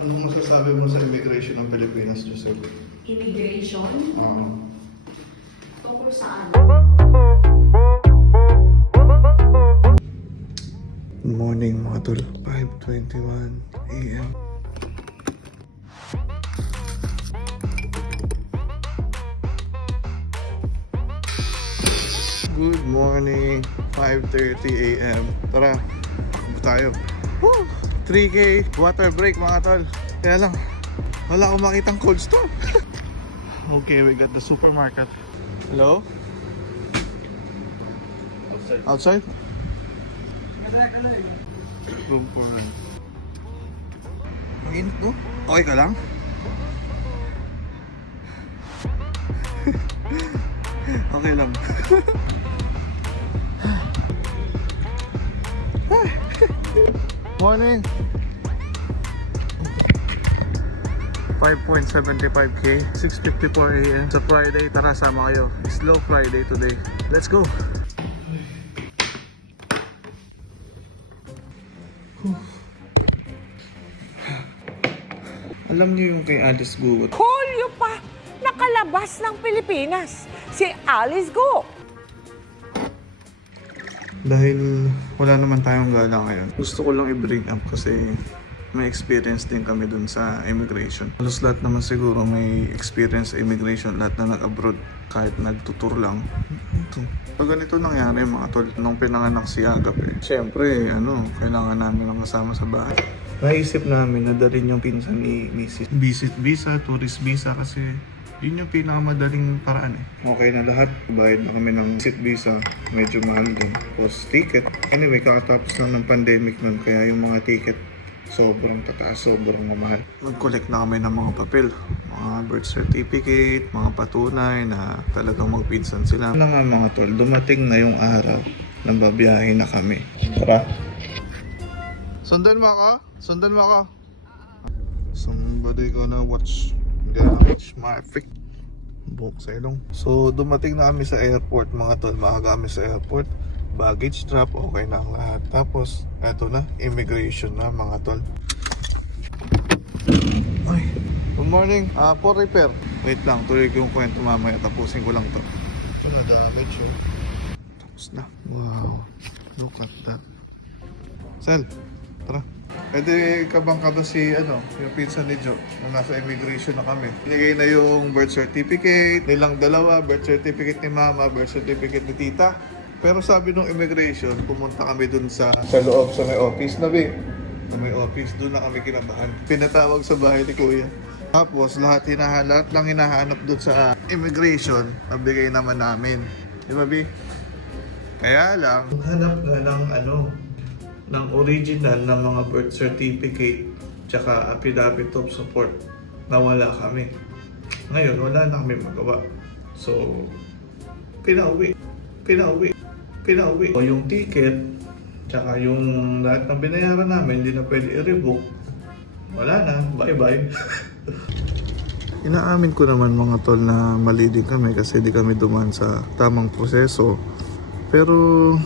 Anong masasabi mo sa immigration ng Pilipinas, Joseph? Immigration? Oo. Tungkol saan? Good morning mga tol. 5:21 AM. Good morning. 5:30 AM. Tara, punta tayo. Woo! 3K water break mga tol. Kaya lang, wala akong makitang cold store. Okay, we got the supermarket. Hello? Outside? Room for rent. Ang init mo? Okay ka lang? Okay lang. Morning! 5.75k, 6:54 AM sa Friday. Tara, sama kayo. Slow Friday today. Let's go! Alam niyo yung kay Alice Guwat? Hulyo pa! Nakalabas ng Pilipinas! Si Alice Go! Dahil wala naman tayong gala ngayon, gusto ko lang i-bring up kasi may experience din kami dun sa immigration. Halos lahat naman siguro may experience sa immigration, lahat na nag-abroad, kahit nagtutur lang. Pag ganito nangyari mga tol, nung pinanganak si Agap siyempre, kailangan namin lang kasama sa bahay. Naisip namin na dalhin yung pinsan ni Mrs. Visit visa, tourist visa kasi yun yung pinakamadaling paraan Okay na lahat. Bayad na kami ng visit visa. Medyo mahal din. Post ticket. Anyway, kakatapos lang ng pandemic nun. Kaya yung mga ticket sobrang tataas, sobrang mamahal. Mag-collect na kami ng mga papel. Mga birth certificate, mga patunay na talagang magpinsan sila. Ano nga mga tol, dumating na yung araw na babiyahe na kami. Tara. Sundan mo ako? Sundan mo ako? Somebody gonna watch. Watch my effect. Buhok sa ilong. So dumating na kami sa airport mga tol. Maaga kami sa airport. Baggage drop, okay na ang lahat. Tapos, eto na, immigration na mga tol. Ay, good morning. For repair. Wait lang, tuloy ko yung kwento mamaya. Tapusin ko lang to. Wala damage Tapos na. Wow. Look at that. Sel, tara. Pwede kabang ba si yung pinsan ni Joe na nasa immigration na kami. Binigay na yung birth certificate nilang dalawa, birth certificate ni mama, birth certificate ni tita. Pero sabi nung immigration, pumunta kami dun sa loob sa may office na sa may office, dun na kami kinabahan. Pinatawag sa bahay ni kuya. Tapos lahat lang hinahanap dun sa immigration, nabigay naman namin. Di ba, Bi? Kaya lang, hanap nga ng original ng mga birth certificate tsaka affidavit of support na wala kami. Ngayon, wala na kami magawa. So, pinauwi. O yung ticket tsaka yung lahat ng binayaran namin, hindi na pwede i-revoke. Wala na, bye-bye. Inaamin ko naman mga tol na mali din kami kasi di kami dumaan sa tamang proseso. Pero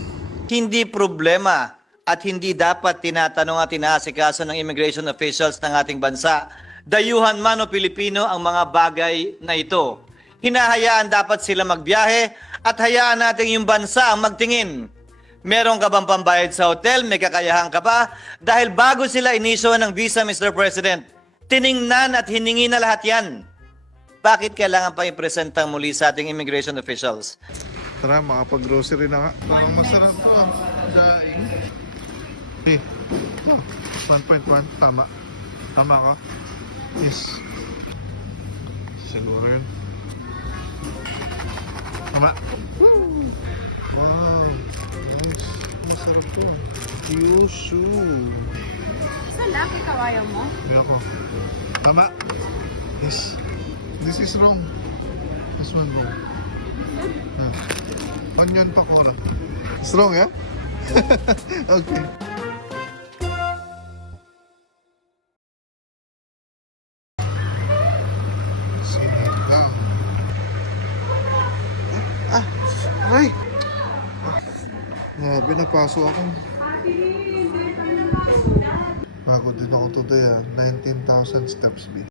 hindi problema at hindi dapat tinatanong at inaasikaso ng immigration officials ng ating bansa, dayuhan man o Pilipino, ang mga bagay na ito. Hinahayaan dapat sila magbiyahe at hayaan natin yung bansa ang magtingin. Meron ka bang pambayad sa hotel? May kakayahan ka ba? Dahil bago sila inisyo ng visa, Mr. President, tiningnan at hiningi na lahat yan. Bakit kailangan pa i-presentang muli sa ating immigration officials? tara, makapag-grocery na nga. Parang masarap to daing. 1.1, tama. Tama ka? Yes. Siguro yun. Tama. Wow. Nice. Masarap to. Yusu. Sa laki kawayan mo? Hindi ako. Tama. Yes. This is wrong. This one wrong. Onion pakora. It's wrong, yeah? Okay. Sinigang. Aray! Grabe, napaso ako. Napagod din ako today 19,000 steps, B.